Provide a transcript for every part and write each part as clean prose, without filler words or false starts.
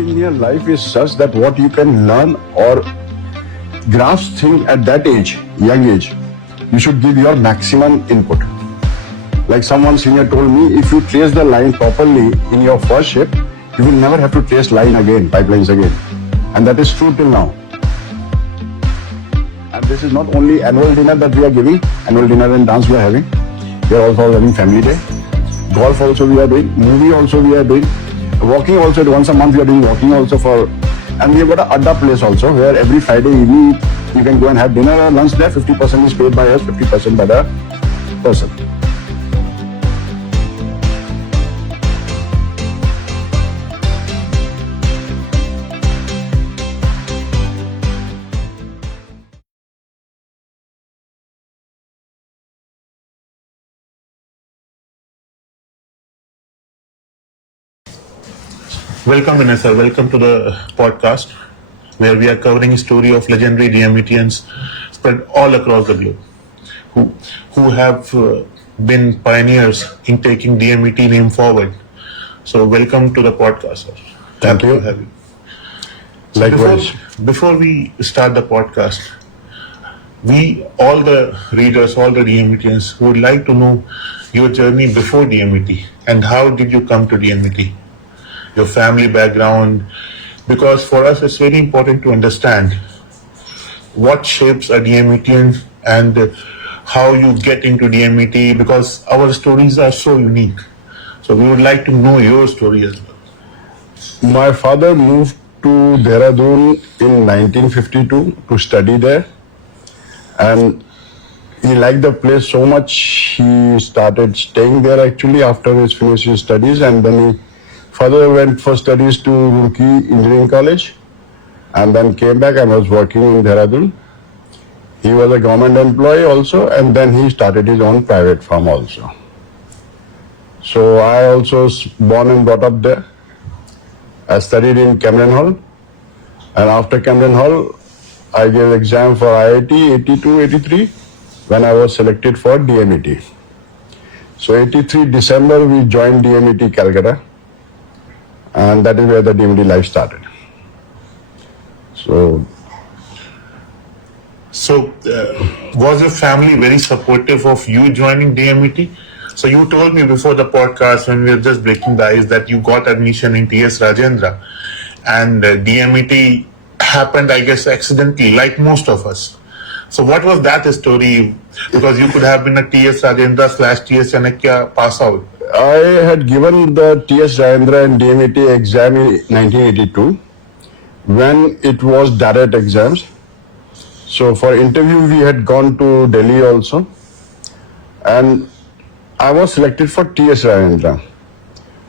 engineer life is such that what you can learn or grasp things at that age, young age, you should give your maximum input. Like someone senior told me, if you trace the line properly in your first ship, you will never have to trace line again, pipelines again. And that is true till now. And this is not only annual dinner that we are giving, annual dinner and dance we are having. We are also having family day. Golf also we are doing, movie also we are doing. Walking also, once a month we are doing walking also for, and we have got a Adda place also where every Friday evening you can go and have dinner or lunch there. 50% is paid by us, 50% by the person. Welcome, Vinay sir. Welcome to the podcast where we are covering a story of legendary DMETians spread all across the globe who have been pioneers in taking DMET name forward. So welcome to the podcast, sir. Thank you. To have you. So Likewise. before we start the podcast, we, all the readers, all the DMETians would like to know your journey before DMET and how did you come to DMET? Your family background, because for us it's very important to understand what shapes a DMETian and how you get into DMET, because our stories are so unique. So we would like to know your story as well. My father moved to Dehradun in 1952 to study there, and he liked the place so much he started staying there actually after his finished his studies, and then he further went for studies to Roorkee Engineering College and then came back and was working in Dehradun. He was a government employee also, and then he started his own private firm also. So I also born and brought up there. I studied in Cameron Hall, and after Cameron Hall I gave exam for IIT 82-83 when I was selected for DMET. So 83 December we joined DMET Kolkata. And that is where the DMET life started. So was your family very supportive of you joining DMET? So you told me before the podcast when we were just breaking the ice that you got admission in TS Rajendra, and DMET happened, I guess, accidentally, like most of us. So what was that story? Because you could have been a TS Rajendra / TS Chanakya pass out. I had given the TS Rajendra and DMET exam in 1982 when it was direct exams. So for interview we had gone to Delhi also, and I was selected for TS Rajendra,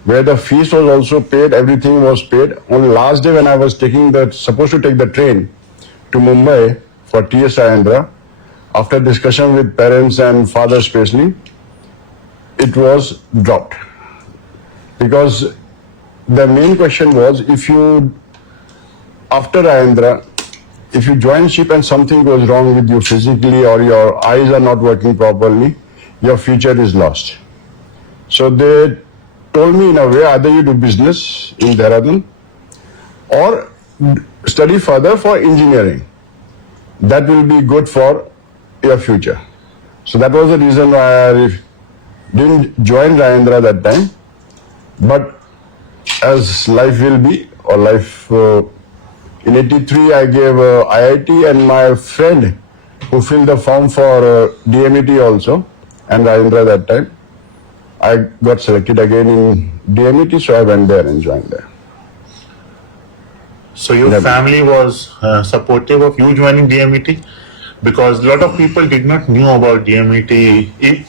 where the fees was also paid, everything was paid. On last day when I was supposed to take the train to Mumbai for TS Rajendra, after discussion with parents and father especially, it was dropped. Because the main question was, if you, after Rajendra, if you join ship and something goes wrong with you physically or your eyes are not working properly, your future is lost. So they told me in a way, either you do business in Dehradun or study further for engineering. That will be good for your future. So that was the reason why I didn't join Rajendra that time. But as life will be, or life, in 83 I gave IIT, and my friend who filled the form for DMET also, and Rajendra that time, I got selected again in DMET, so I went there and joined there. So your family was supportive of you joining DMET? Because a lot of people did not know about DMET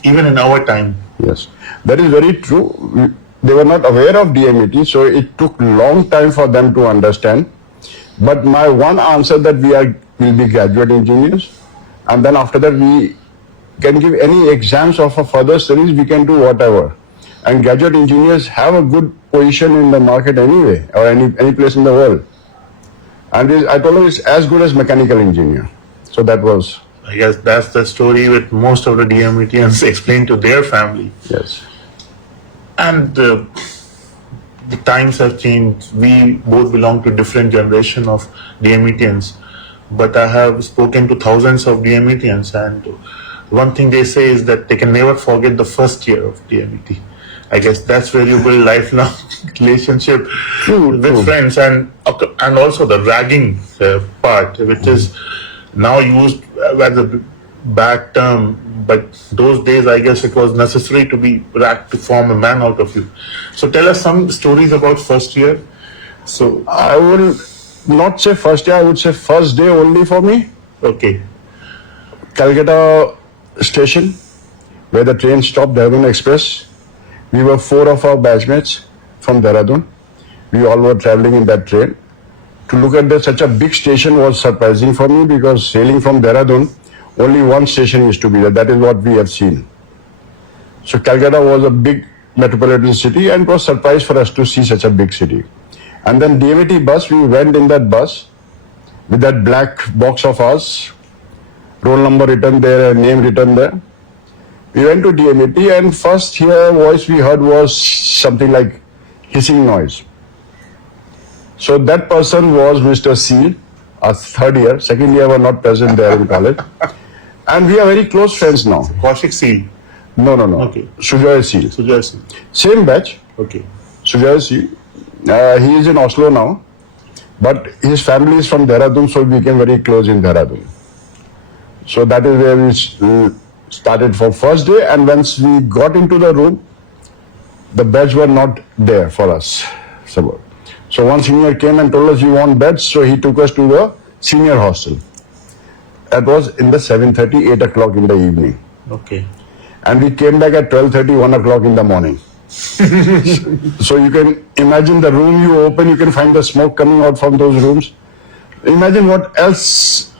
even in our time. Yes, that is very true. They were not aware of DMET, so it took long time for them to understand. But my one answer that will be graduate engineers, and then after that we can give any exams of a further studies, we can do whatever. And graduate engineers have a good position in the market anyway, or any place in the world. And I told them it's as good as mechanical engineer. So that was. I guess that's the story with most of the DMETians explained to their family. Yes. And the times have changed. We both belong to different generation of DMETians, but I have spoken to thousands of DMETians, and one thing they say is that they can never forget the first year of DMET. I guess that's where you build lifelong relationship with friends, and also the ragging part, which is now used as a bad term, but those days I guess it was necessary to be ragged to form a man out of you. So tell us some stories about first year. So I will not say first year, I would say first day only for me. okay, Calcutta station, where the train stopped, Dehradun Express. We were 4 of our batchmates from Dehradun. We all were traveling in that train. To look at such a big station was surprising for me, because sailing from Dehradun, only one station used to be there. That is what we have seen. So Calcutta was a big metropolitan city, and it was a surprise for us to see such a big city. And then DMET bus, we went in that bus with that black box of us, roll number written there and name written there. We went to DMET, and first voice we heard was something like hissing noise. So that person was Mr. Seal, our third year. Second year were not present there in college. And we are very close friends now. Kaushik Seal. No. Okay. Sujoy Seal. Sujay Seal. Same batch. Okay. Sujoy Seal. He is in Oslo now. But his family is from Dehradun, so we became very close in Dehradun. So that is where we started for first day, and once we got into the room, the beds were not there for us. So one senior came and told us, you want beds? So he took us to the senior hostel. That was in the 7:30, 8 o'clock in the evening. Okay. And we came back at 12:30, 1 o'clock in the morning. So you can imagine the room you open, you can find the smoke coming out from those rooms. Imagine what else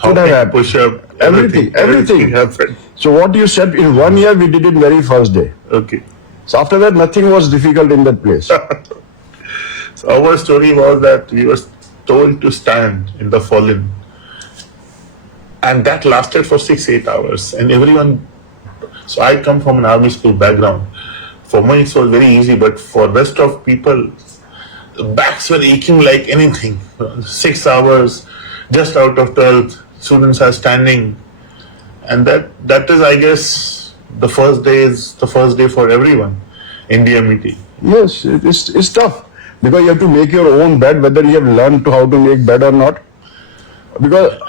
could have happened. Push up. Everything happened. So what you said, in 1 year we did it very first day. Okay. So after that, nothing was difficult in that place. So our story was that we were told to stand in the fallen, and that lasted for 6-8 hours. And everyone. So I come from an army school background. For me, it was very easy, but for rest of people, backs were aching like anything. 6 hours, just out of 12, students are standing, and that is, I guess, the first day is the first day for everyone in DMET. Yes, it's tough, because you have to make your own bed, whether you have learned to how to make bed or not.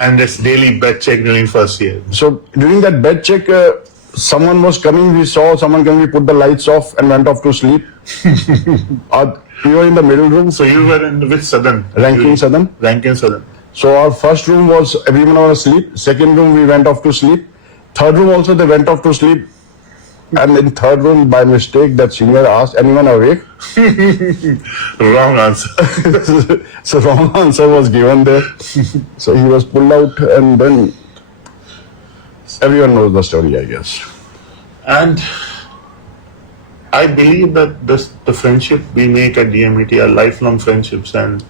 And it's daily bed check during first year. So during that bed check, someone was coming, we saw someone coming, we put the lights off and went off to sleep. We were in the middle room. So you were in which southern? Ranking Southern. Rankin Southern. So our first room was everyone was asleep. Second room we went off to sleep. Third room also they went off to sleep. And in third room, by mistake, that senior asked, anyone awake? Wrong answer. So wrong answer was given there. So he was pulled out, and then everyone knows the story, I guess. And I believe that the friendship we make at DMET are lifelong friendships, and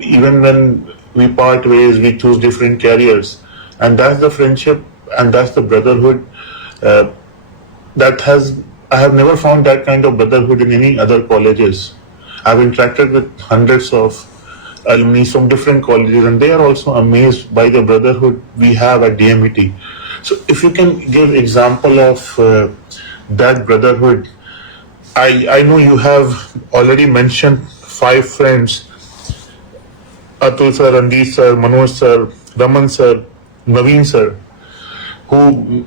even when we part ways, we choose different careers, and that's the friendship and that's the brotherhood. I have never found that kind of brotherhood in any other colleges. I've interacted with hundreds of alumni from different colleges, and they are also amazed by the brotherhood we have at DMET. So if you can give example of that brotherhood, I know you have already mentioned 5 friends, Atul sir, Randeep sir, Manoj sir, Raman sir, Naveen sir, who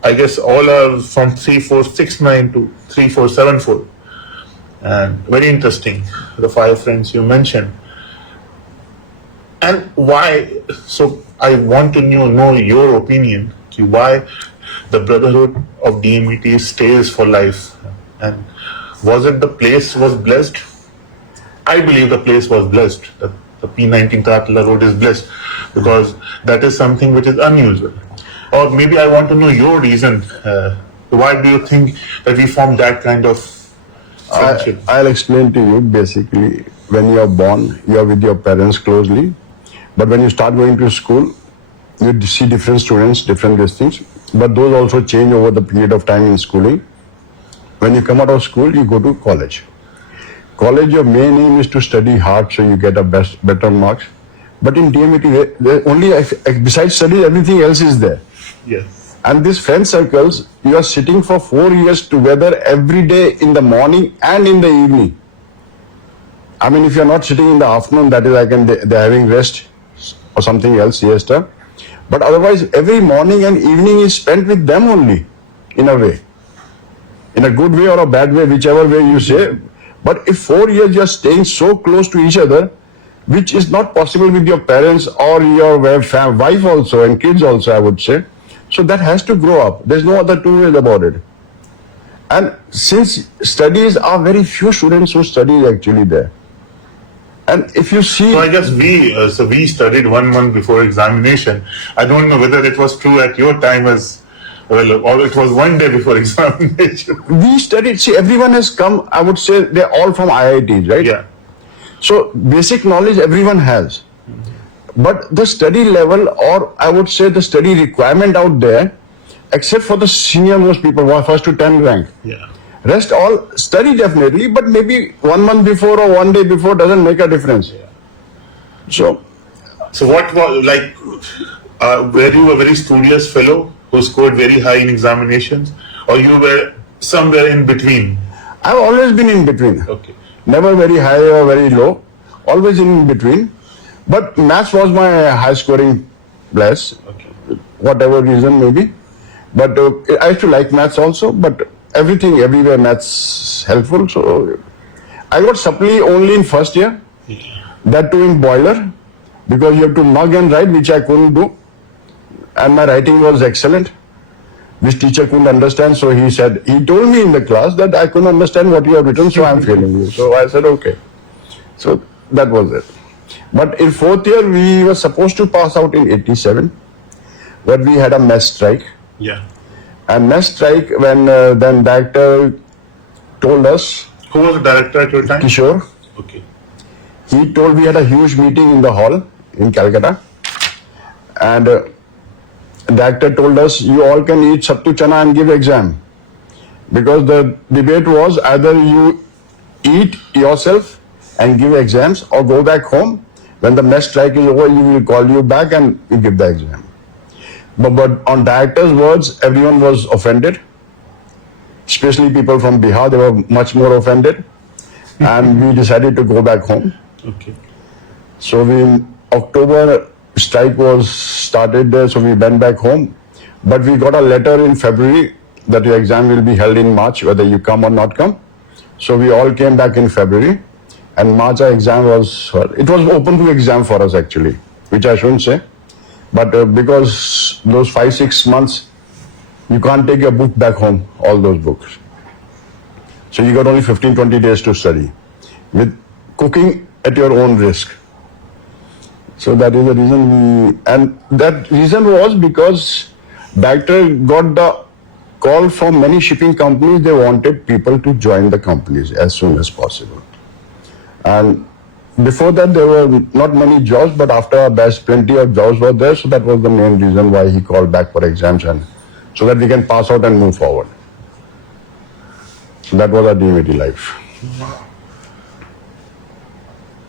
I guess all are from 3469 to 3474. And very interesting, the 5 friends you mentioned. And why? So I want to know your opinion. Why the brotherhood of DMET stays for life, and was it the place was blessed? I believe the place was blessed. The P19 Katla road is blessed because that is something which is unusual. Or maybe I want to know your reason. Why do you think that we formed that kind of friendship? I'll explain to you. Basically, when you are born, you are with your parents closely. But when you start going to school, you see different students, different things. But those also change over the period of time in schooling. When you come out of school, you go to college. college, your main aim is to study hard so you get a better marks. But in DMET, only besides study, everything else is there. Yes. And these friend circles, you are sitting for 4 years together every day in the morning and in the evening. I mean, if you're not sitting in the afternoon, that is, they're having rest or something else, siesta. But otherwise, every morning and evening is spent with them only, in a way. In a good way or a bad way, whichever way you say. But if 4 years you're staying so close to each other, which is not possible with your parents or your wife also and kids also, I would say. So that has to grow up. There's no other two ways about it. And since studies are very few students who study actually there. And if you see... So I guess we studied 1 month before examination. I don't know whether it was true at your time as well, or it was 1 day before examination. We studied, see, everyone has come, I would say they're all from IITs, right? Yeah. So basic knowledge everyone has. But the study level, or I would say the study requirement out there, except for the senior most people who are first to 10 rank. Yeah. Rest all study definitely, but maybe 1 month before or 1 day before doesn't make a difference. Yeah. So what was like? Were you a very studious fellow who scored very high in examinations, or you were somewhere in between? I've always been in between. Okay. Never very high or very low, always in between. But maths was my high scoring class, Okay. whatever reason maybe. But I used to like maths also, but everything, everywhere maths helpful. So I got supply only in first year, that too in boiler, because you have to mug and write, which I couldn't do. And my writing was excellent, which teacher couldn't understand. So he told me in the class that I couldn't understand what you have written, so I'm failing you. So I said, okay. So that was it. But in fourth year, we were supposed to pass out in 87, but we had a mess strike. Yeah. And mess strike, when then director told us, Who was the director at your time? Kishore, Okay. he told, we had a huge meeting in the hall in Calcutta, and director told us, you all can eat sattu chana and give exam, because the debate was either you eat yourself and give exams or go back home. When the mess strike is over, we will call you back and you give the exam. But on director's words, everyone was offended, especially people from Bihar. They were much more offended, and we decided to go back home. Okay. So October strike was started there, so we went back home. But we got a letter in February that your exam will be held in March, whether you come or not come. So we all came back in February, and March our exam was open to exam for us actually, which I shouldn't say. But because those 5-6 months, you can't take your book back home, all those books. So you got only 15-20 days to study, with cooking at your own risk. So that is the reason and that reason was because director got the call from many shipping companies. They wanted people to join the companies as soon as possible. And before that, there were not many jobs, but after our batch, plenty of jobs were there. So that was the main reason why he called back for exams, and so that we can pass out and move forward. So that was our DMET life.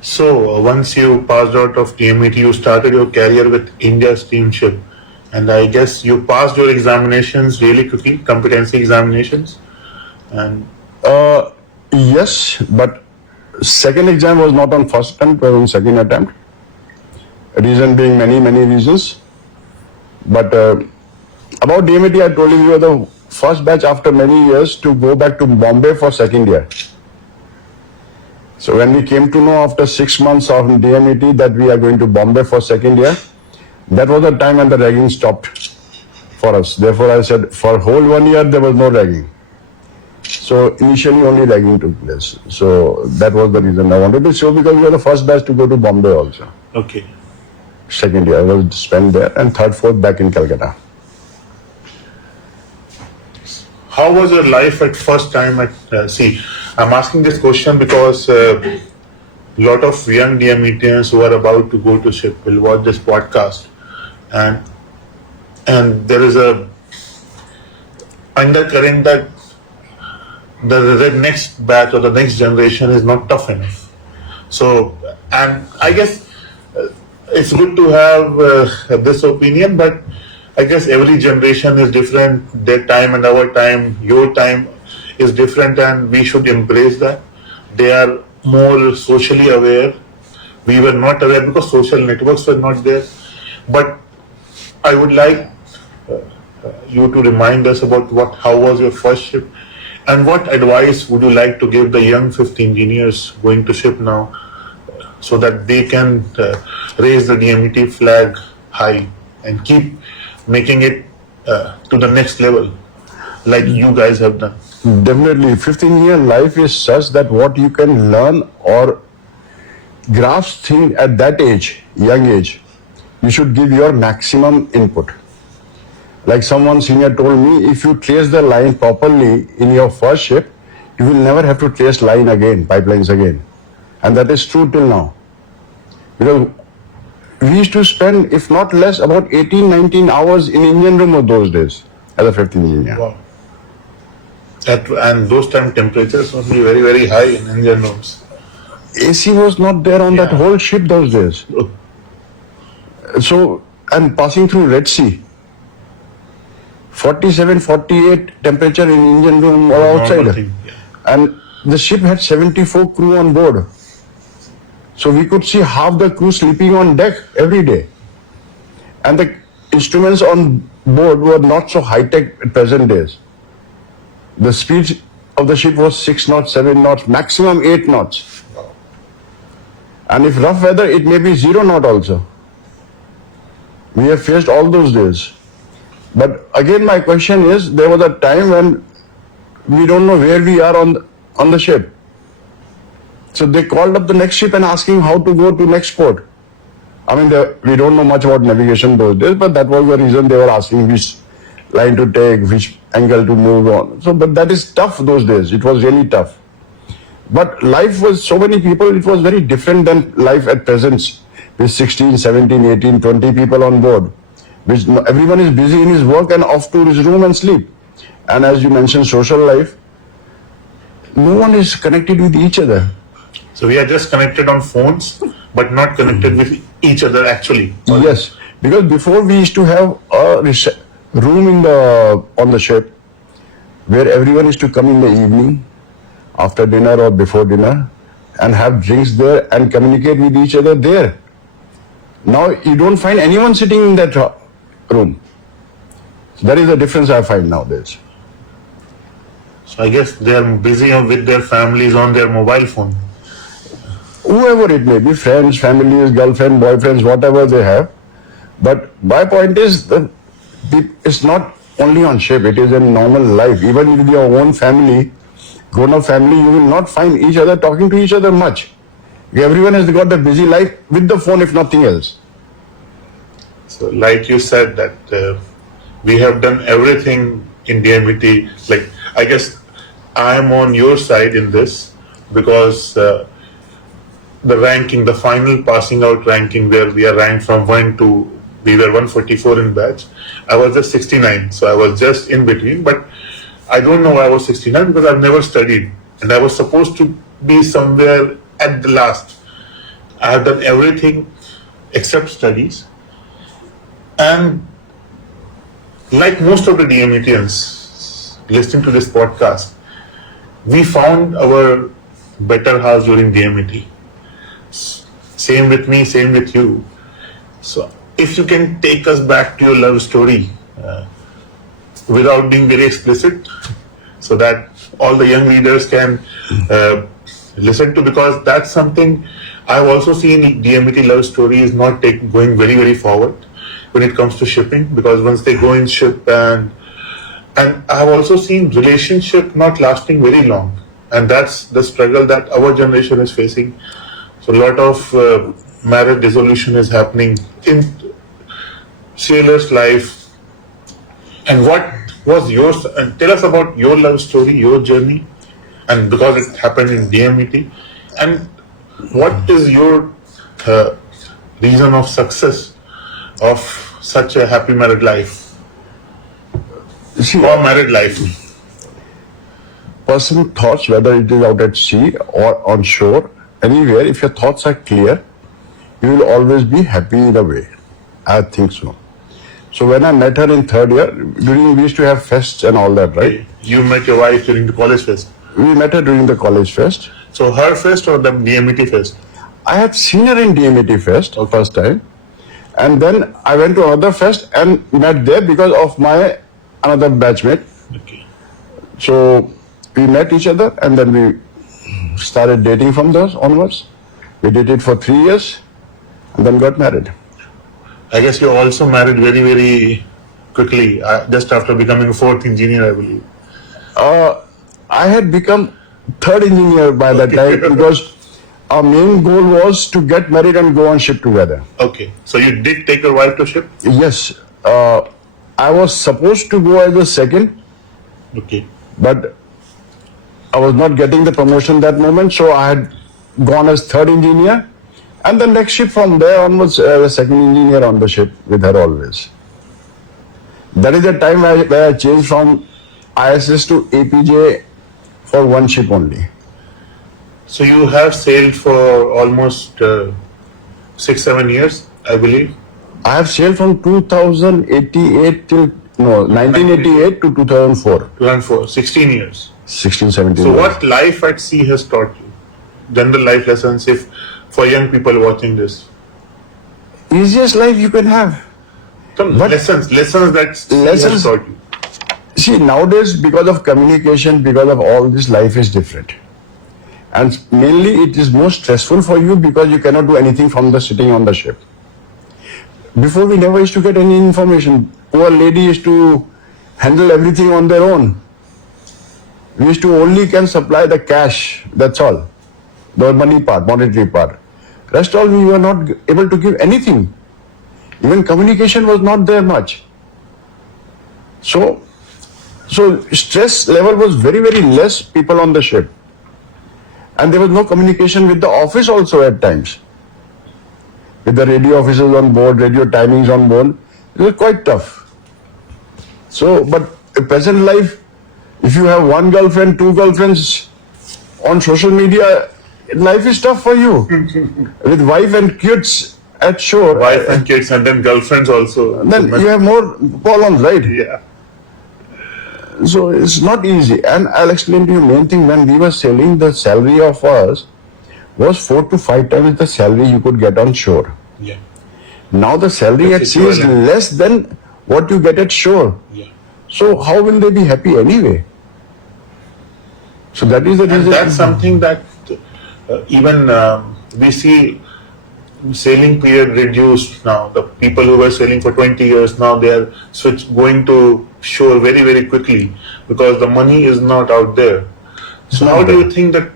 So once you passed out of DMET, you started your career with India Steamship, and I guess you passed your examinations really quickly, competency examinations, and Yes, but second exam was not on first attempt, it was on second attempt. Reason being many reasons. But about DMET, I told you, we were the first batch after many years to go back to Bombay for second year. So when we came to know after 6 months of DMET that we are going to Bombay for second year, that was the time when the ragging stopped for us. Therefore, I said for whole 1 year there was no ragging. So initially only ragging took place. So that was the reason I wanted to show, because we were the first batch to go to Bombay also. okay. Second year I was spent there, and third, fourth back in Calcutta. How was your life at first time at see? I'm asking this question because a lot of young DMETians who are about to go to ship will watch this podcast, and there is a undercurrent that the next batch or the next generation is not tough enough. So, and I guess it's good to have this opinion, but I guess every generation is different. Their time and our time, your time is different, and we should embrace that. They are more socially aware. We were not aware because social networks were not there. But I would like you to remind us about how was your first ship, and what advice would you like to give the young 50 engineers going to ship now, so that they can raise the DMET flag high and keep making it to the next level, like you guys have done. Definitely, 15-year life is such that what you can learn or grasp things at that age, young age, you should give your maximum input. Like someone senior told me, if you trace the line properly in your first ship, you will never have to trace line again, pipelines again. And that is true till now. Because we used to spend, if not less, about 18, 19 hours in engine room of those days as a 15th engineer. Wow. And those time temperatures must be very, very high in engine rooms. AC was not there on that whole ship those days. So, and passing through Red Sea, 47, 48 temperature in engine room or outside. And the ship had 74 crew on board. So we could see half the crew sleeping on deck every day. And the instruments on board were not so high-tech at present days. The speed of the ship was 6 knots, 7 knots, maximum 8 knots. And if rough weather, it may be 0 knot also. We have faced all those days. But again, my question is, there was a time when we don't know where we are on the ship. So they called up the next ship and asking how to go to next port. I mean, we don't know much about navigation those days, but that was the reason they were asking which line to take, which angle to move on. So, but that is tough those days. It was really tough. But life was so many people, it was very different than life at present with 16, 17, 18, 20 people on board. Which everyone is busy in his work and off to his room and sleep. And as you mentioned, social life, no one is connected with each other. So we are just connected on phones, but not connected with each other actually. Yes, because before we used to have a room on the ship where everyone used to come in the evening, after dinner or before dinner, and have drinks there and communicate with each other there. Now you don't find anyone sitting in that room. That is the difference I find nowadays. So I guess they are busy with their families on their mobile phone. Whoever it may be, friends, families, girlfriend, boyfriends, whatever they have. But my point is that it's not only on ship, it is in normal life. Even with your own family, grown-up family, you will not find each other talking to each other much. Everyone has got a busy life with the phone, if nothing else. So like you said that we have done everything in DMET. Like, I guess I am on your side in this because the ranking, the final passing out ranking where we are ranked from 1 to, we were 144 in batch. I was just 69, so I was just in between. But I don't know why I was 69 because I've never studied. And I was supposed to be somewhere at the last. I have done everything except studies. And like most of the DMETians listening to this podcast, we found our better halves during DMET. Same with me, same with you. So if you can take us back to your love story without being very explicit, so that all the young readers can listen to, because that's something I've also seen. DMET love story is not going very, very forward when it comes to shipping, because once they go in ship and I've also seen relationship not lasting very long, and that's the struggle that our generation is facing. So a lot of marriage dissolution is happening in sailor's life. And what was yours? And tell us about your love story, your journey, and because it happened in DMET, and what is your reason of success of such a happy married life or married life? person thoughts, whether it is out at sea or on shore, anywhere, if your thoughts are clear, you will always be happy in a way. I think so. So when I met her in third year, we used to have fests and all that, right? You met your wife during the college fest. We met her during the college fest. So her fest or the DMET fest? I had seen her in DMET fest first time. And then I went to another fest and met there because of my another batchmate. Okay. So we met each other and then we started dating from those onwards. We dated for 3 years and then got married. I guess you also married very, very quickly, just after becoming a fourth engineer, I believe. I had become third engineer by that time because our main goal was to get married and go on ship together. Okay. So you did take your wife to ship? Yes. I was supposed to go as a second, Okay. but I was not getting the promotion that moment, so I had gone as third engineer. And the next ship from there onwards, the second engineer on the ship with her always. That is the time where I changed from ISS to APJ for one ship only. So you have sailed for almost 6-7 years, I believe. I have sailed from 2088 till, no, 1988 to 2004. 2004, 16 years. 16, 17 So years. what life at sea has taught you? General life lessons, if for young people watching this. Easiest life you can have. Some But- lessons that sea has Lessons- taught you. See, nowadays, because of communication, because of all this, life is different. And mainly it is more stressful for you because you cannot do anything from the sitting on the ship. Before we never used to get any information. Poor lady used to handle everything on their own. We used to only can supply the cash, that's all. The money part, monetary part. Rest all we were not able to give anything. Even communication was not there much. So stress level was very, very less people on the ship. And there was no communication with the office also at times. With the radio officers on board, radio timings on board, it was quite tough. So, but a present life, if you have one girlfriend, two girlfriends on social media, life is tough for you. With wife and kids at shore, Wife and kids and then girlfriends also. then you have more problems, right? Yeah. So it's not easy. And I'll explain to you main thing. When we were sailing, the salary of us was 4 to 5 times the salary you could get on shore. Yeah. Now the salary at That's sea is equivalent. less than what you get at shore. Yeah. So how will they be happy anyway? So that is the reason. And that's something that even we see sailing period reduced now. The people who were sailing for 20 years, now they are going to shore very, very quickly because the money is not out there. So how do you think that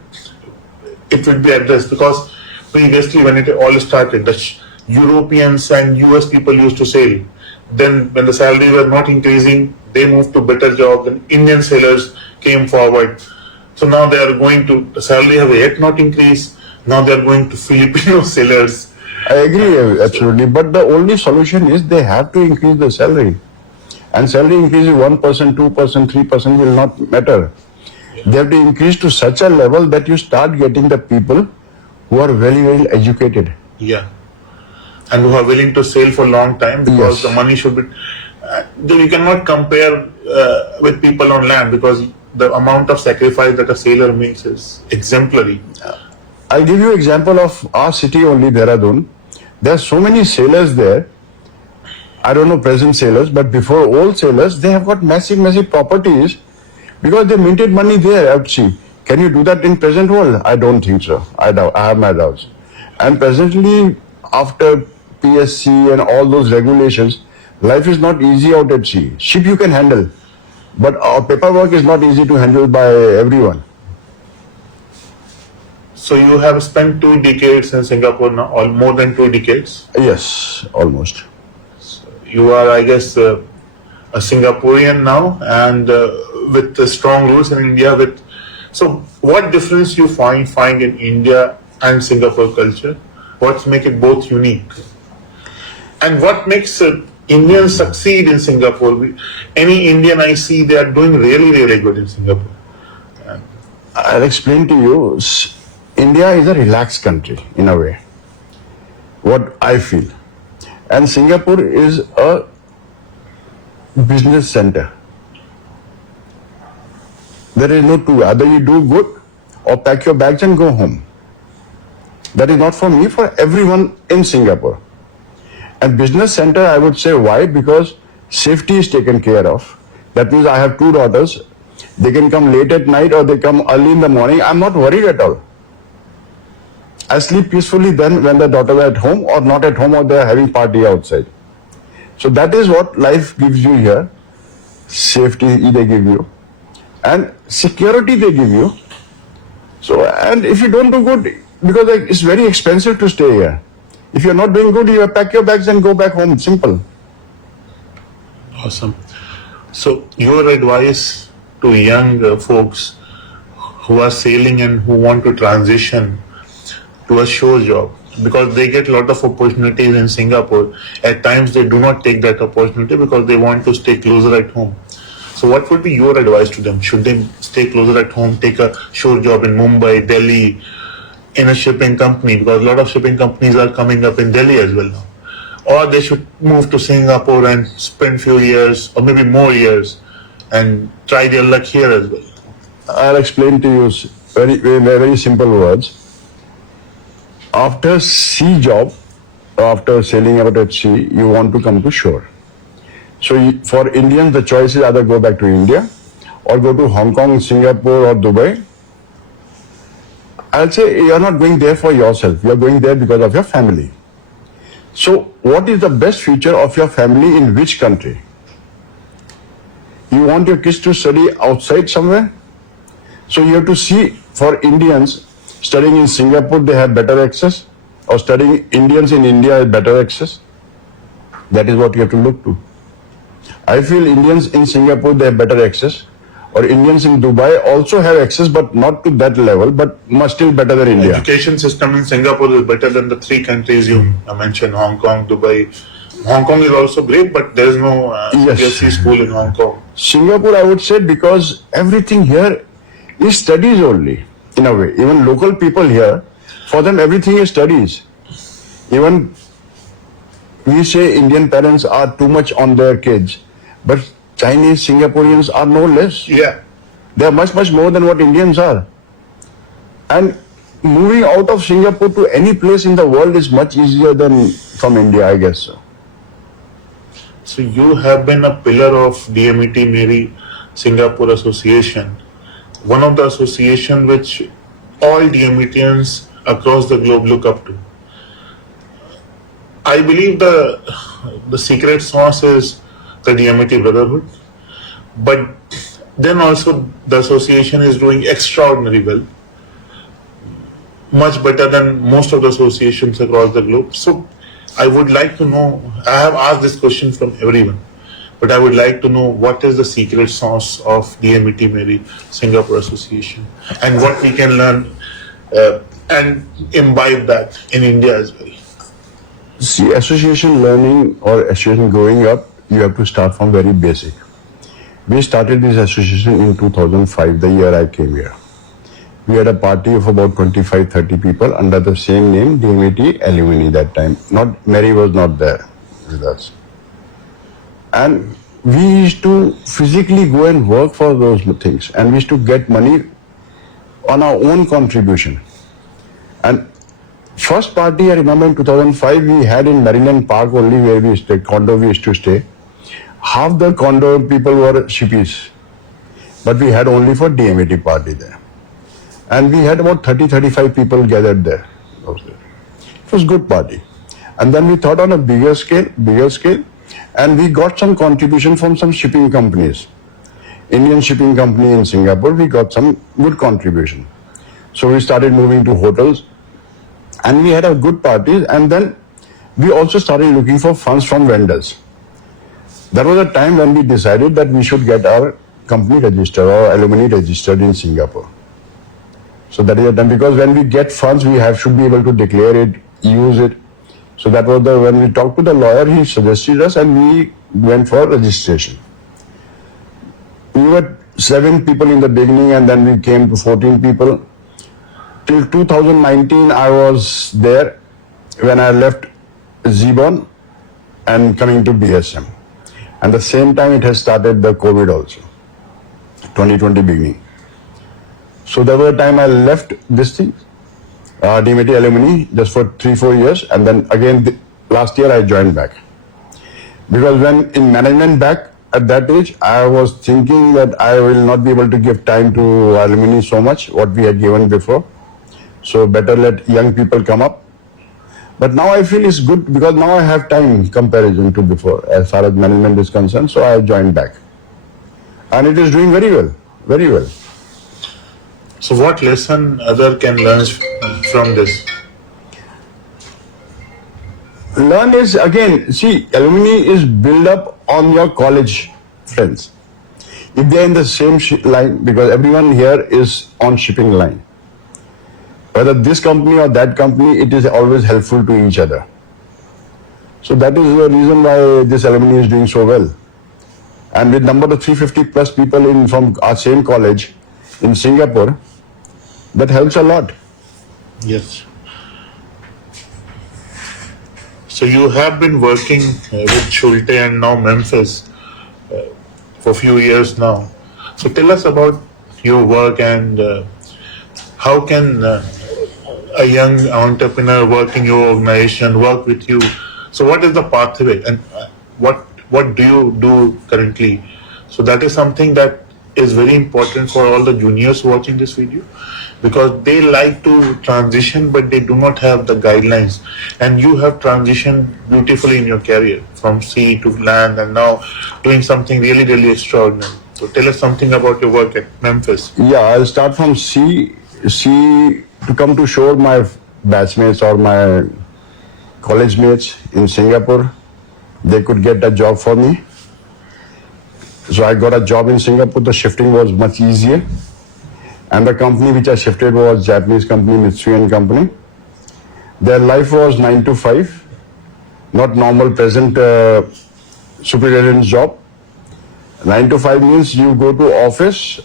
it will be addressed? Because previously when it all started, the Europeans and US people used to sail. Then when the salaries were not increasing, they moved to better jobs and Indian sailors came forward. So now they are going to, the salary have yet not increased. Now they are going to Filipino sailors. I agree, absolutely. But the only solution is they have to increase the salary. And salary increase is 1%, 2%, 3% will not matter. They have to increase to such a level that you start getting the people who are very well educated. Yeah. And who are willing to sail for a long time because Yes. the money should be. You cannot compare with people on land because the amount of sacrifice that a sailor makes is exemplary. I'll give you example of our city only, Dehradun. There are so many sailors there. I don't know present sailors, but before old sailors, they have got massive, massive properties because they minted money there at sea. Can you do that in present world? I don't think so. I have my doubts. And presently, after PSC and all those regulations, life is not easy out at sea. Ship you can handle, but our paperwork is not easy to handle by everyone. So you have spent 2 decades in Singapore now, or more than 2 decades. Yes, almost. You are, I guess, a Singaporean now, and with the strong roots in India. So, what difference you find in India and Singapore culture? What make it both unique? And what makes Indians succeed in Singapore? Any Indian I see, they are doing really, really good in Singapore. I'll explain to you. India is a relaxed country in a way, what I feel. And Singapore is a business center. There is no two. Either you do good or pack your bags and go home. That is not for me, for everyone in Singapore. And business center, I would say why? Because safety is taken care of. That means I have two daughters. They can come late at night or they come early in the morning. I'm not worried at all. I sleep peacefully then when the daughters are at home or not at home or they are having party outside. So that is what life gives you here. Safety they give you. And security they give you. So, and if you don't do good, because it's very expensive to stay here. If you're not doing good, you pack your bags and go back home. Simple. Awesome. So, your advice to young folks who are sailing and who want to transition to a shore job, because they get a lot of opportunities in Singapore. At times, they do not take that opportunity because they want to stay closer at home. So, what would be your advice to them? Should they stay closer at home, take a shore job in Mumbai, Delhi, in a shipping company? Because a lot of shipping companies are coming up in Delhi as well now. Or they should move to Singapore and spend few years or maybe more years and try their luck here as well. I'll explain to you very simple words. After sea job, after sailing out at sea, you want to come to shore. So for Indians, the choice is either go back to India or go to Hong Kong, Singapore or Dubai. I'll say you're not going there for yourself. You're going there because of your family. So what is the best future of your family in which country? You want your kids to study outside somewhere? So you have to see, for Indians, studying in Singapore, they have better access, or studying Indians in India have better access. That is what you have to look to. I feel Indians in Singapore, they have better access, or Indians in Dubai also have access, but not to that level, but much still better than India. Education system in Singapore is better than the three countries you mentioned, Hong Kong, Dubai. Hong Kong is also great, but there is no CBSE school in Hong Kong. Singapore, I would say, because everything here is studies only, in a way. Even local people here, for them everything is studies. Even we say Indian parents are too much on their kids, but Chinese, Singaporeans are no less. Yeah. They are much, much more than what Indians are. And moving out of Singapore to any place in the world is much easier than from India, I guess so. So you have been a pillar of DMET Mary Singapore Association, one of the association which all DMETians across the globe look up to. I believe the secret sauce is the DMET brotherhood, but then also the association is doing extraordinarily well, much better than most of the associations across the globe. So I would like to know, I have asked this question from everyone, but I would like to know what is the secret sauce of DMET Mary Singapore Association and what we can learn and imbibe that in India as well. See, association learning or association growing up, you have to start from very basic. We started this association in 2005, the year I came here. We had a party of about 25-30 people under the same name, DMET Alumni that time. Not Mary was not there with us. And we used to physically go and work for those things, and we used to get money on our own contribution. And first party I remember in 2005 we had in MarineX Park only, where we stayed, condo we used to stay. Half the condo people were shippies, but we had only for DMET party there. And we had about 30-35 people gathered there. It was good party. And then we thought on a bigger scale, and we got some contribution from some shipping companies. Indian shipping company in Singapore, we got some good contribution. So we started moving to hotels, and we had a good parties, and then we also started looking for funds from vendors. That was a time when we decided that we should get our company registered or alumni registered in Singapore. So that is the time, because when we get funds, we should be able to declare it, use it. So that was when we talked to the lawyer, he suggested us, and we went for registration. We were 7 people in the beginning, and then we came to 14 people. Till 2019, I was there when I left Zebon and coming to BSM. And the same time it has started the COVID also, 2020 beginning. So there was a time I left this thing, DMET alumni, just for 3-4 years, and then again last year I joined back. Because when in management back at that age, I was thinking that I will not be able to give time to alumni so much, what we had given before. So better let young people come up. But now I feel it's good because now I have time comparison to before as far as management is concerned. So I have joined back. And it is doing very well, very well. So what lesson other can learn from this? Learn is, again, see, alumni is built up on your college friends. If they are in the same line, because everyone here is on shipping line. Whether this company or that company, it is always helpful to each other. So that is the reason why this alumni is doing so well. And with number of 350 plus people in from our same college in Singapore, that helps a lot. Yes. So you have been working with Schulte and now Memphis for a few years now. So tell us about your work and how can a young entrepreneur work in your organization, work with you? So what is the pathway and what do you do currently? So that is something that is very important for all the juniors watching this video, because they like to transition but they do not have the guidelines, and you have transitioned beautifully in your career from sea to land and now doing something really, really extraordinary. So tell us something about your work at Memphis. Yeah, I'll start from sea to come to shore. My batchmates or my college mates in Singapore, they could get a job for me. So I got a job in Singapore. The shifting was much easier. And the company which I shifted was Japanese company, Mitsui & Company. Their life was 9 to 5, not normal present superintendent's job. 9 to 5 means you go to office,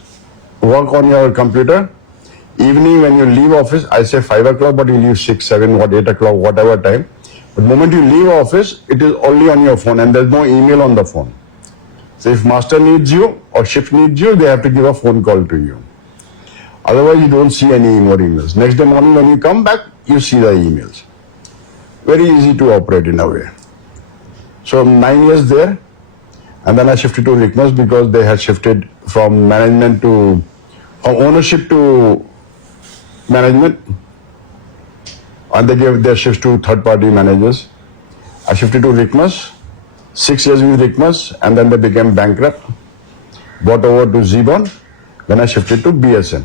work on your computer. Evening when you leave office, I say 5 o'clock, but you leave 6, 7, 8 o'clock, whatever time. But the moment you leave office, it is only on your phone and there's no email on the phone. So if master needs you or shift needs you, they have to give a phone call to you. Otherwise, you don't see any more emails. Next day morning when you come back, you see the emails. Very easy to operate in a way. So 9 years there, and then I shifted to Rickmas because they had shifted from management to, from ownership to management, and they gave their shifts to third-party managers. I shifted to Rickmas. 6 years with Rickmas, and then they became bankrupt. Bought over to Zebon. Then I shifted to BSM.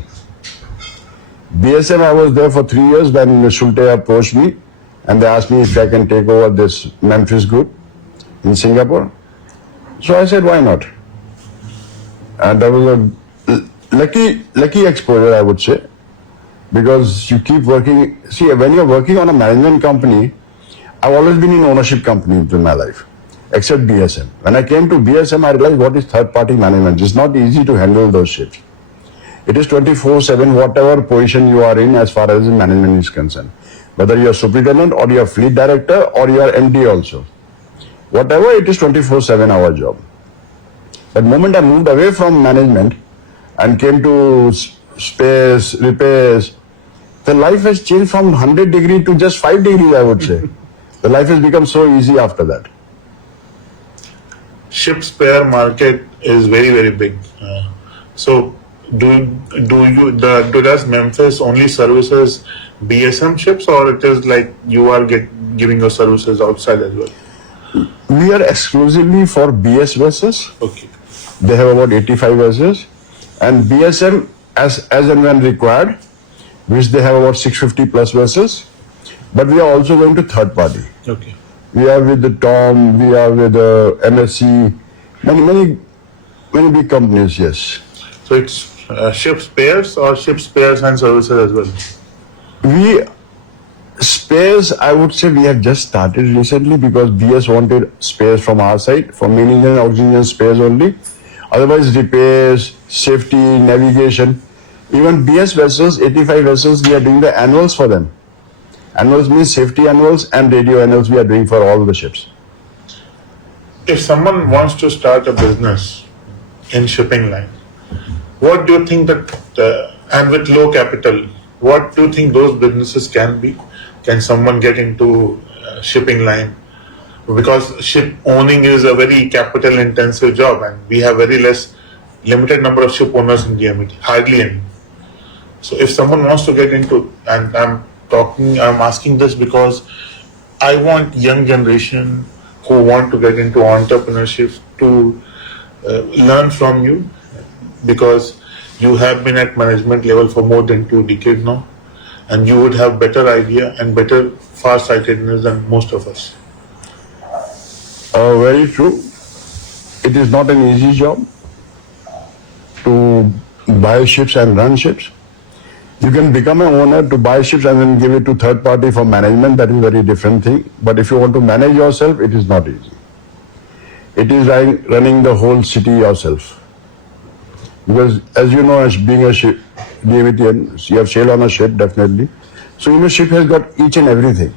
BSM, I was there for 3 years when Schulte approached me and they asked me if I can take over this Memphis group in Singapore. So I said, why not? And that was a lucky exposure, I would say, because you keep working. See, when you're working on a management company, I've always been in ownership companies in my life, except BSM. When I came to BSM, I realized what is third-party management. It's not easy to handle those ships. It is 24/7, whatever position you are in as far as management is concerned. Whether you are superintendent or you are fleet director or you are MD also. Whatever, it is 24/7 hour job. But the moment I moved away from management and came to space, repairs, the life has changed from 100 degrees to just 5 degrees, I would say. The life has become so easy after that. Ship spare market is very, very big. So does Memphis only services BSM ships, or it is like you are giving your services outside as well? We are exclusively for BS vessels. Okay. They have about 85 vessels, and BSM as and when required, which they have about 650 plus vessels. But we are also going to third party. Okay. We are with the Tom, we are with MSC, many big companies, yes. So it's ship spares or ship spares and services as well? Spares, I would say we have just started recently because BS wanted spares from our side, for main engine and oxygen spares only. Otherwise, repairs, safety, navigation, even BS vessels, 85 vessels, we are doing the annuals for them. Annuals means safety annuals and radio annuals we are doing for all the ships. If someone wants to start a business in shipping line, what do you think and with low capital, what do you think those businesses can be? Can someone get into shipping line? Because ship owning is a very capital intensive job, and we have limited number of ship owners in DMET, hardly any. So if someone wants to get into, and I'm asking this because I want young generation who want to get into entrepreneurship to learn from you, because you have been at management level for more than 2 decades now, and you would have better idea and better far-sightedness than most of us. Very true. It is not an easy job to buy ships and run ships. You can become an owner to buy ships and then give it to third party for management. That is a very different thing. But if you want to manage yourself, it is not easy. It is like running the whole city yourself. Because as you know, as being a ship, DMETian, you have sailed on a ship definitely. So you know, ship has got each and everything.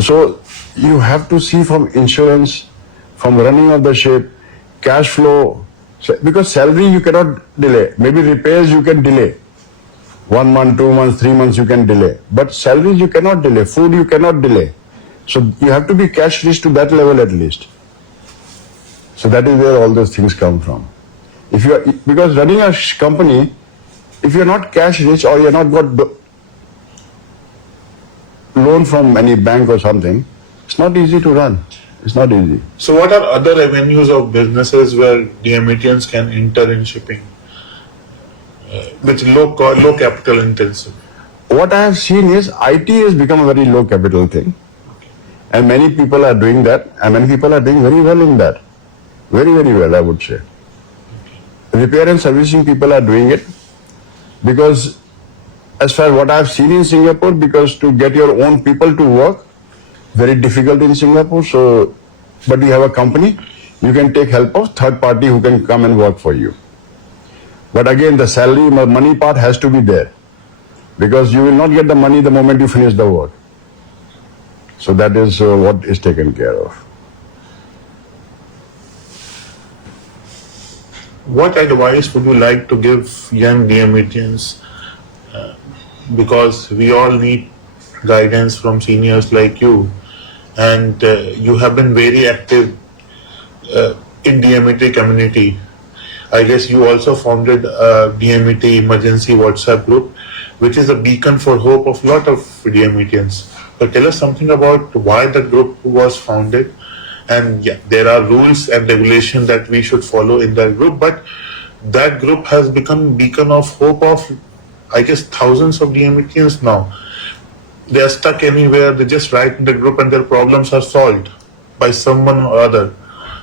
So you have to see from insurance, from running of the ship, cash flow, because salary you cannot delay. Maybe repairs you can delay. 1 month, 2 months, 3 months you can delay. But salaries you cannot delay. Food you cannot delay. So you have to be cash rich to that level at least. So that is where all those things come from. If you are, because running a company, if you are not cash rich or you are not got loan from any bank or something, it's not easy to run. It's not easy. So what are other avenues of businesses where DMETians can enter in shipping with low capital intensive? What I have seen is IT has become a very low capital thing. And many people are doing that, and many people are doing very well in that. Very, very well, I would say. Repair and servicing people are doing it because, as far as what I have seen in Singapore, because to get your own people to work, very difficult in Singapore. So, but you have a company, you can take help of third party who can come and work for you. But again, the salary, money part has to be there, because you will not get the money the moment you finish the work. So that is what is taken care of. What advice would you like to give young DMETians? Because we all need guidance from seniors like you, and you have been very active in DMET community. I guess you also founded a DMET emergency WhatsApp group, which is a beacon for hope of lot of DMETians. But tell us something about why that group was founded. And yeah, there are rules and regulations that we should follow in that group, but that group has become beacon of hope of, I guess, thousands of DMETians now. They are stuck anywhere, they just write in the group and their problems are solved by someone or other.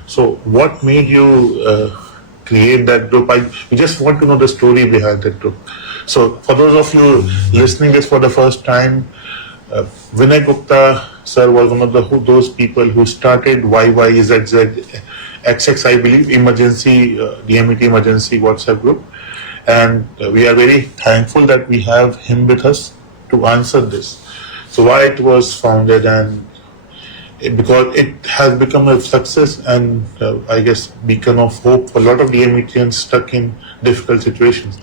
So what made you create that group? We just want to know the story behind that group. So for those of you listening this for the first time, Vinay Gupta sir was one of those people who started YYZZXX, I believe, DMET emergency WhatsApp group, and we are very thankful that we have him with us to answer this. So why it was founded, and because it has become a success and I guess beacon of hope for a lot of DMETians stuck in difficult situations.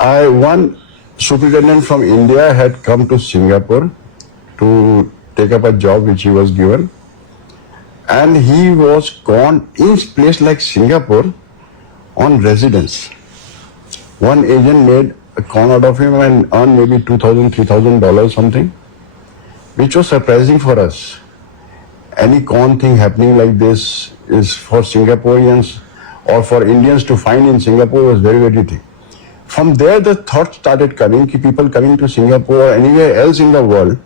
One superintendent from India had come to Singapore to take up a job which he was given, and he was gone in a place like Singapore on residence. One agent made a con out of him and earned maybe $2,000, $3,000 something, which was surprising for us. Any con thing happening like this is for Singaporeans or for Indians to find in Singapore was very, very thing. From there, the thought started coming, people coming to Singapore or anywhere else in the world,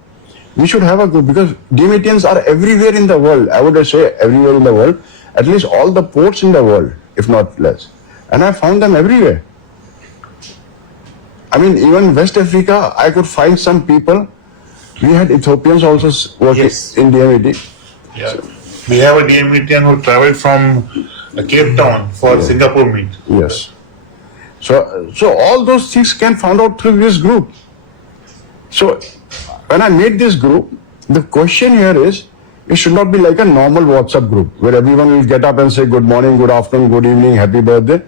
we should have a group, because DMETians are everywhere in the world. I would say everywhere in the world, at least all the ports in the world, if not less. And I found them everywhere. I mean, even West Africa, I could find some people. We had Ethiopians also working in DMET. Yeah. We have a DMETian who traveled from Cape Town for Singapore meet. Yes. So all those things can found out through this group. So when I made this group, the question here is, it should not be like a normal WhatsApp group where everyone will get up and say good morning, good afternoon, good evening, happy birthday.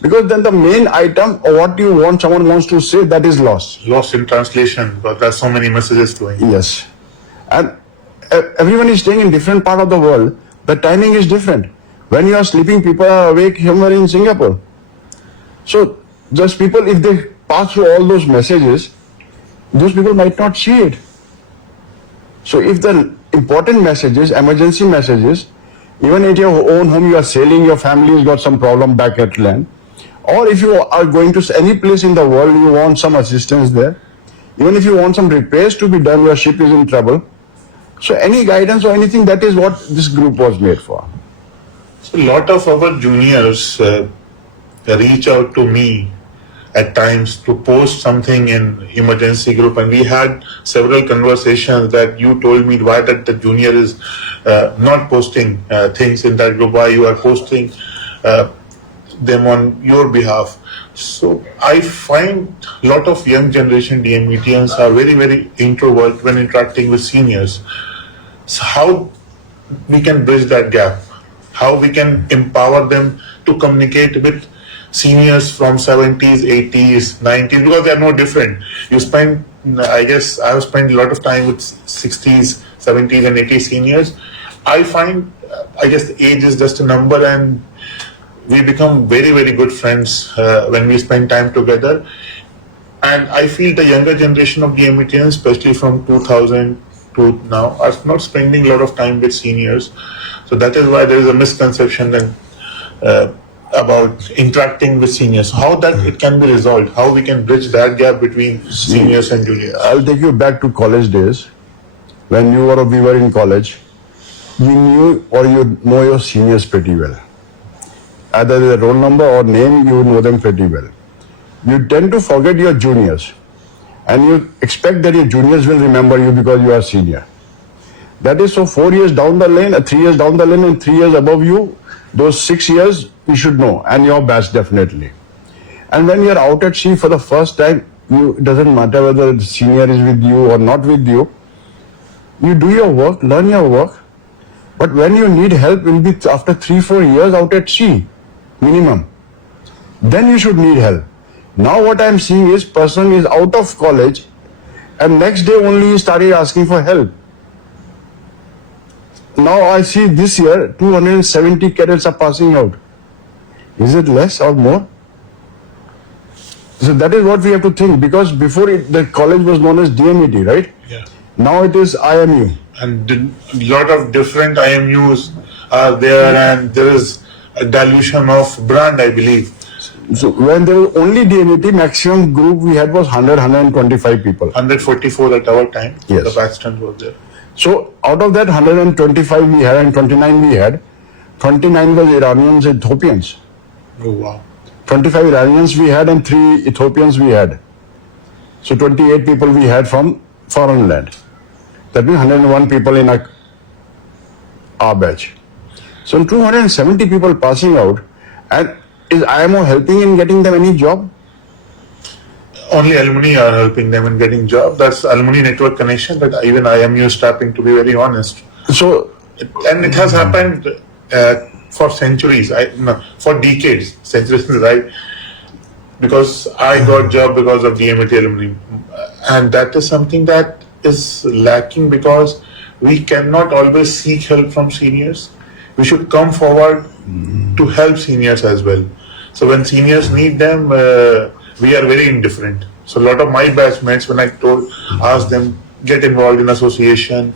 Because then the main item or what you want, someone wants to say, that is lost. Lost in translation because there's so many messages going. Yes. And everyone is staying in different part of the world. The timing is different. When you are sleeping, people are awake somewhere in Singapore. So those people, if they pass through all those messages, those people might not see it. So if the important messages, emergency messages, even at your own home, you are sailing, your family has got some problem back at land, or if you are going to any place in the world, you want some assistance there, even if you want some repairs to be done, your ship is in trouble. So any guidance or anything, that is what this group was made for. So a lot of our juniors reach out to me at times to post something in emergency group, and we had several conversations that you told me why that the junior is not posting things in that group, why you are posting them on your behalf. So I find a lot of young generation DMETians are very, very introvert when interacting with seniors. So how we can bridge that gap? How we can empower them to communicate with seniors from 70s, 80s, 90s, because they are no different. You spend, I guess, I have spent a lot of time with 60s, 70s, and 80s seniors. I find, I guess, the age is just a number, and we become very, very good friends when we spend time together. And I feel the younger generation of DMETians, especially from 2000 to now, are not spending a lot of time with seniors. So that is why there is a misconception then about interacting with seniors. How that it can be resolved? How we can bridge that gap between seniors and juniors? I'll take you back to college days. When we were in college, you knew or you know your seniors pretty well. Either the roll number or name, you know them pretty well. You tend to forget your juniors, and you expect that your juniors will remember you because you are senior. That is, so 4 years down the lane, 3 years down the lane, and 3 years above you, those 6 years you should know, and your batch definitely. And when you are out at sea for the first time, it doesn't matter whether the senior is with you or not with you. You do your work, learn your work, but when you need help, will be after 3-4 years out at sea, minimum. Then you should need help. Now what I am seeing is person is out of college, and next day only he started asking for help. Now I see this year 270 cadets are passing out. Is it less or more? So that is what we have to think, because before the college was known as DMET, right? Yeah. Now it is IMU. And a lot of different IMUs are there, and there is a dilution of brand, I believe. So when there was only DMET, maximum group we had was 125 people. 144 at our time. Yes. The batchstance was there. So out of that 125 we had and 29 we had, 29 was Iranians and Ethiopians. Oh wow. 25 Iranians we had and 3 Ethiopians we had. So 28 people we had from foreign land. That means 101 people in our batch. So 270 people passing out, and is IMO helping in getting them any job? Only alumni are helping them in getting job. That's alumni network connection that even IMU is tapping, to be very honest. So, And it has happened for centuries, for decades. Centuries is right. Because I got job because of DMET alumni. And that is something that is lacking, because we cannot always seek help from seniors. We should come forward to help seniors as well. So when seniors need them, we are very indifferent. So a lot of my batchmates, when I asked them, get involved in association,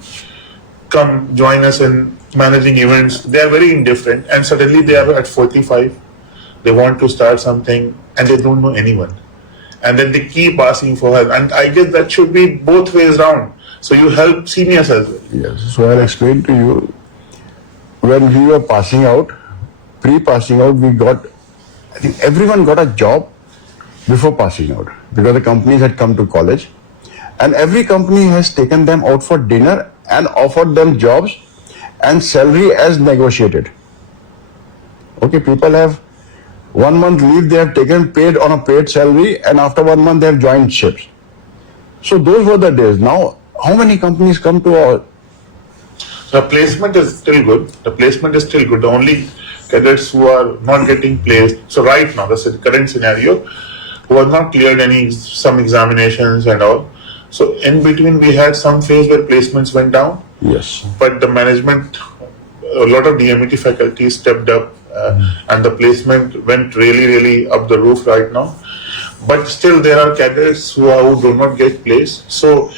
come join us in managing events, they are very indifferent, and suddenly they are at 45, they want to start something and they don't know anyone. And then they keep asking for help. And I guess that should be both ways round. So you help seniors as well. yes, so I'll explain to you. When we were passing out, pre-passing out, I think everyone got a job before passing out, because the companies had come to college, and every company has taken them out for dinner and offered them jobs and salary as negotiated. Okay, people have 1 month leave, they have taken paid on a paid salary, and after 1 month they have joined ships. So those were the days. Now, how many companies come to our? The placement is still good. The placement is still good. The only cadets who are not getting placed, so right now, that's the current scenario, who have not cleared some examinations and all. So in between, we had some phase where placements went down, Yes. but the management, a lot of DMET faculty stepped up, and the placement went really, really up the roof right now. But still, there are cadets who do not get placed. So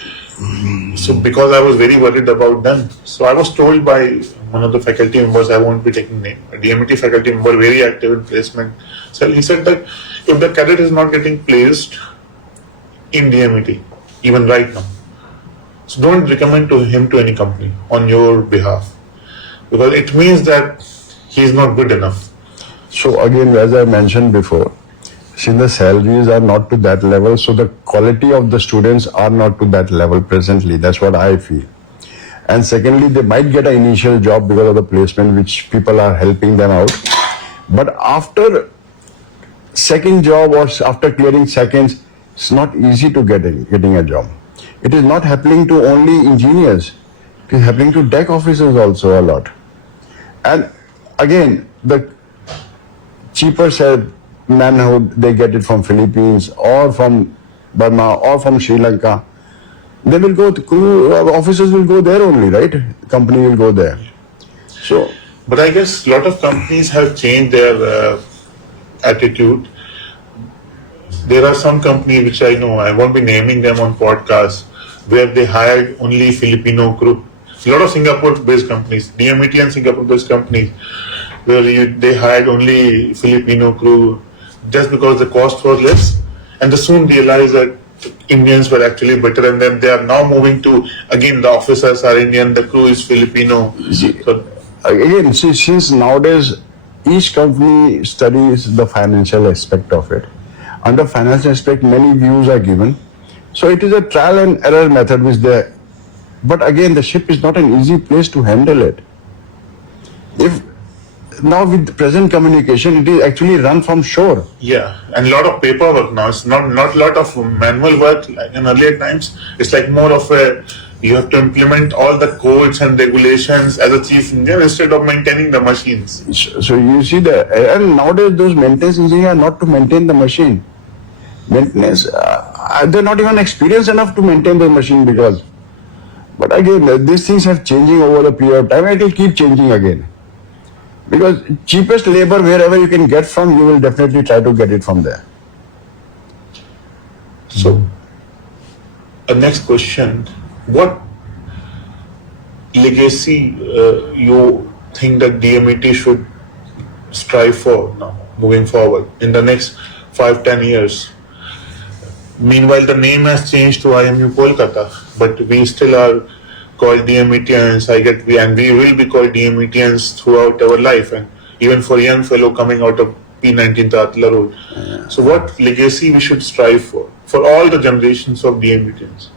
because I was very worried about them, so I was told by one of the faculty members, I won't be taking name, a DMET faculty member, very active in placement. So he said that if the cadet is not getting placed in DMET, even right now, so don't recommend him to any company on your behalf, because it means that he is not good enough. So again, as I mentioned before, since the salaries are not to that level, so the quality of the students are not to that level presently. That's what I feel. And secondly, they might get an initial job because of the placement, which people are helping them out. But after second job or after clearing seconds, it's not easy to getting a job. It is not happening to only engineers. It is happening to deck officers also a lot. And again, the cheaper manhood, they get it from Philippines or from Burma or from Sri Lanka. They will go, officers will go there only, right? Company will go there. So, but I guess a lot of companies have changed their attitude. There are some companies which I know, I won't be naming them on podcasts, where they hired only Filipino crew. A lot of Singapore-based companies, DMETian Singapore-based companies, where they hired only Filipino crew just because the cost was less, and they soon realized that Indians were actually better, and then they are now moving to, again, the officers are Indian, the crew is Filipino. So, again, see, since nowadays each company studies the financial aspect of it. Under financial aspect, many views are given. So it is a trial and error method which they. But again, the ship is not an easy place to handle it. If now with present communication, it is actually run from shore. yeah, and a lot of paperwork now. It's not a lot of manual work like in earlier times. It's like more of a, you have to implement all the codes and regulations as a chief engineer instead of maintaining the machines. So you see and nowadays those maintenance engineers are not to maintain the machine. Maintenance, they're not even experienced enough to maintain the machine because. But again, these things have changing over the period of time. It will keep changing again. Because cheapest labor, wherever you can get from, you will definitely try to get it from there. So, next question: what legacy you think that DMET should strive for now, moving forward in the next 5-10 years? Meanwhile, the name has changed to IMU Kolkata, but we still are called DMETians. And we will be called DMETians throughout our life, and even for young fellow coming out of P19 Tatla Road. So, what legacy we should strive for all the generations of DMETians?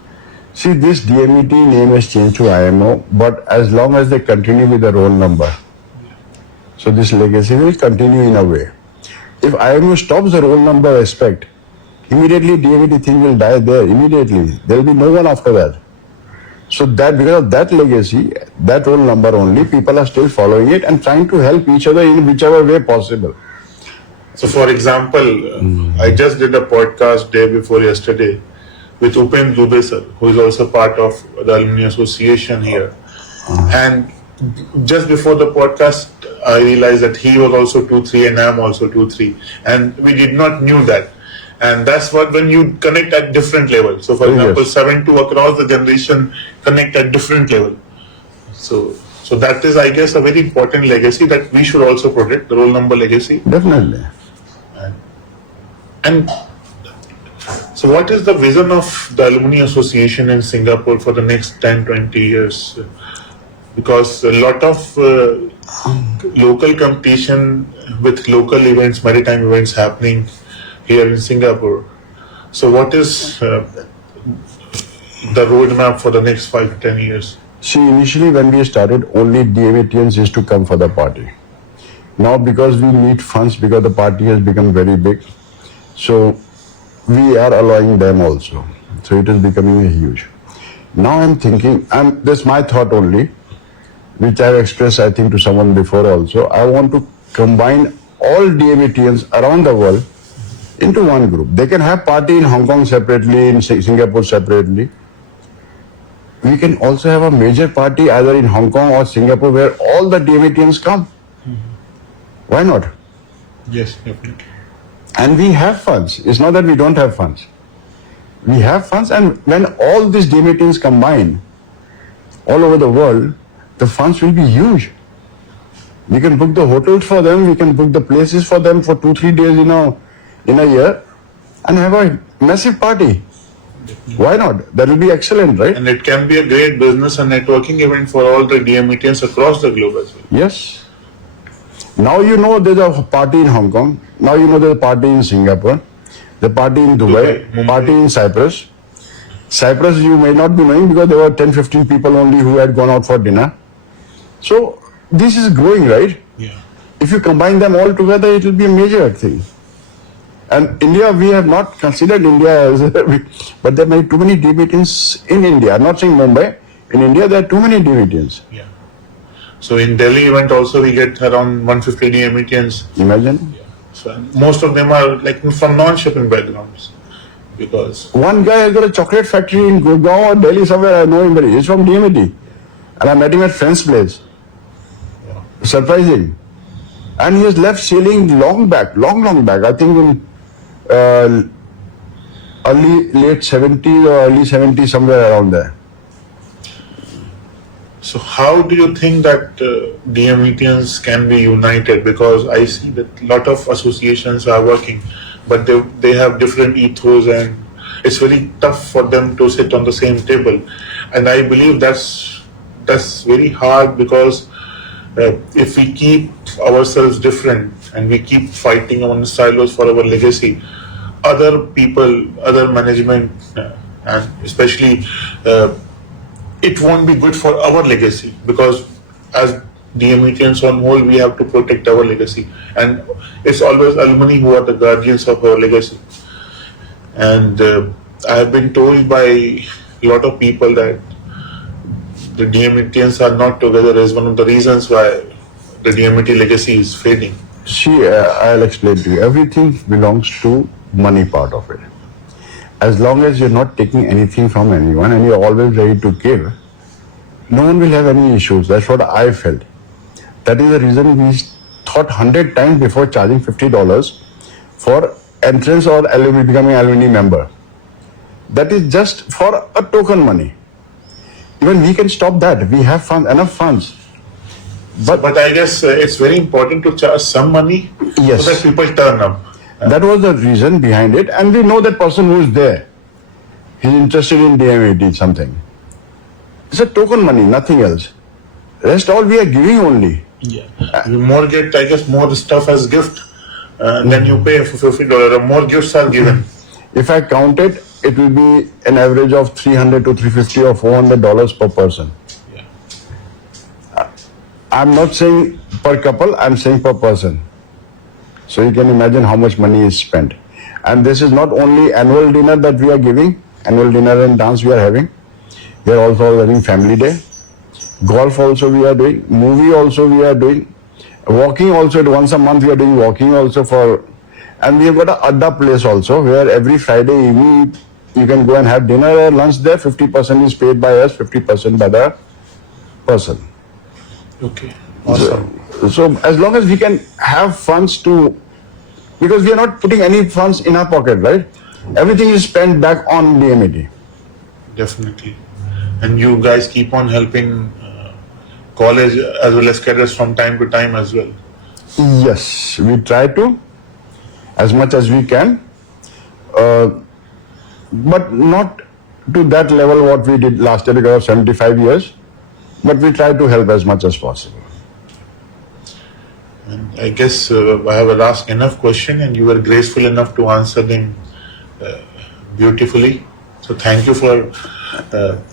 See, this DMET name has changed to IMO, but as long as they continue with the roll number, so this legacy will continue in a way. If IMO stops the roll number aspect, immediately DMET thing will die there immediately. There will be no one after that. So that because of that legacy, that roll number only, people are still following it and trying to help each other in whichever way possible. So, for example, I just did a podcast day before yesterday with Upen Dubey sir, who is also part of the Alumni Association here. And just before the podcast, I realized that he was also 2-3 and I am also 2-3. And we did not knew that. And that's what when you connect at different levels. So, for example, 7-2 across the generation connect at different level. So that is, I guess, a very important legacy that we should also protect, the roll number legacy. Definitely. And so, what is the vision of the Alumni Association in Singapore for the next 10-20 years? Because a lot of local competition with local events, maritime events happening here in Singapore. So what is the roadmap for the next 5-10 years? See, initially when we started, only DMETians used to come for the party. Now because we need funds, because the party has become very big, so we are allowing them also. So it is becoming a huge. Now I'm thinking, and this is my thought only, which I've expressed I think to someone before also. I want to combine all DMETians around the world into one group. They can have party in Hong Kong separately, in Singapore separately. We can also have a major party either in Hong Kong or Singapore where all the DMETians come. Why not? Yes, definitely. And we have funds. It's not that we don't have funds. We have funds, and when all these DMETians combine all over the world, the funds will be huge. We can book the hotels for them, we can book the places for them for 2-3 days in a year and have a massive party. Why not? That will be excellent, right? And it can be a great business and networking event for all the DMETians across the globe as well. Yes. Now you know there's a party in Hong Kong. Now you know there's a party in Singapore, the party in Dubai, Mumbai. party in Cyprus. Cyprus you may not be knowing because there were 10-15 people only who had gone out for dinner. So this is growing, right? Yeah. If you combine them all together, it will be a major thing. And India, we have not considered India as, but there may be too many DMETians in India. I'm not saying Mumbai. In India, there are too many DMETians. Yeah. So in Delhi event also we get around 150 DMETians. Imagine. So most of them are like from non-shipping backgrounds, because One guy has got a chocolate factory in Gurgaon or Delhi somewhere. I know him very. He's from DMET. And I met him at friend's place. Surprising. And he has left sailing long back. I think in late 70s or early 70s, somewhere around there. So how do you think that DMETians can be united? Because I see that a lot of associations are working, but they have different ethos, and it's very tough for them to sit on the same table. And I believe that's very hard, because if we keep ourselves different and we keep fighting on silos for our legacy, other people, other management, and especially it won't be good for our legacy, because as DMETians on whole, we have to protect our legacy, and it's always alumni who are the guardians of our legacy. And I have been told by a lot of people that the DMETians are not together is one of the reasons why the DMET legacy is fading. See, I'll explain to you. Everything belongs to money part of it. As long as you're not taking anything from anyone and you're always ready to give, no one will have any issues. That's what I felt. That is the reason we thought 100 times before charging $50 for entrance or becoming alumni member. That is just for a token money. Even we can stop that. We have enough funds. But I guess it's very important to charge some money, Yes. so that people turn up. That was the reason behind it, and we know that person who is there. He's interested in DMET something. It's a token money, nothing else. Rest all we are giving only. Yeah. You more get, I guess, more stuff as gift than you pay for $50. Or more gifts are given. If I count it, it will be an average of $300 to $350 or $400 per person. Yeah. I'm not saying per couple, I'm saying per person. So you can imagine how much money is spent. And this is not only annual dinner that we are giving, annual dinner and dance we are having. We are also having family day. Golf also we are doing. Movie also we are doing. Walking also, once a month we are doing walking also for. And we have got a adda place also where every Friday evening you can go and have dinner or lunch there. 50% is paid by us, 50% by the person. Okay. Awesome. So as long as we can have funds to, because we are not putting any funds in our pocket, right? Everything is spent back on DMET. Definitely. And you guys keep on helping college as well as cadets from time to time as well. Yes, we try to, as much as we can, but not to that level what we did last year because of 75 years, but we try to help as much as possible. And I guess I have asked enough question, and you were graceful enough to answer them beautifully. So thank you for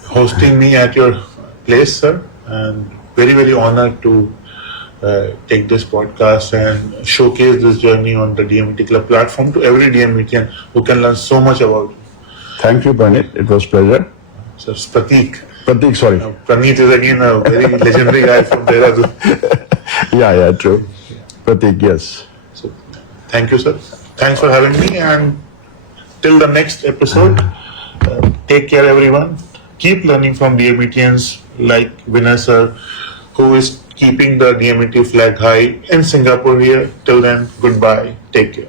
hosting me at your place, sir, and very, very honored to take this podcast and showcase this journey on the DMET Club platform to every DMETian who can learn so much about you. Thank you, Pranit. It was pleasure. So it's Prateek. Prateek, sorry. Praneet is again a very legendary guy from Dehradun. Yeah, true. Prateek, yes. So, thank you, sir. Thanks for having me. And till the next episode, take care, everyone. Keep learning from DMETians like Vinay sir, who is keeping the DMET flag high in Singapore here. Till then, goodbye. Take care.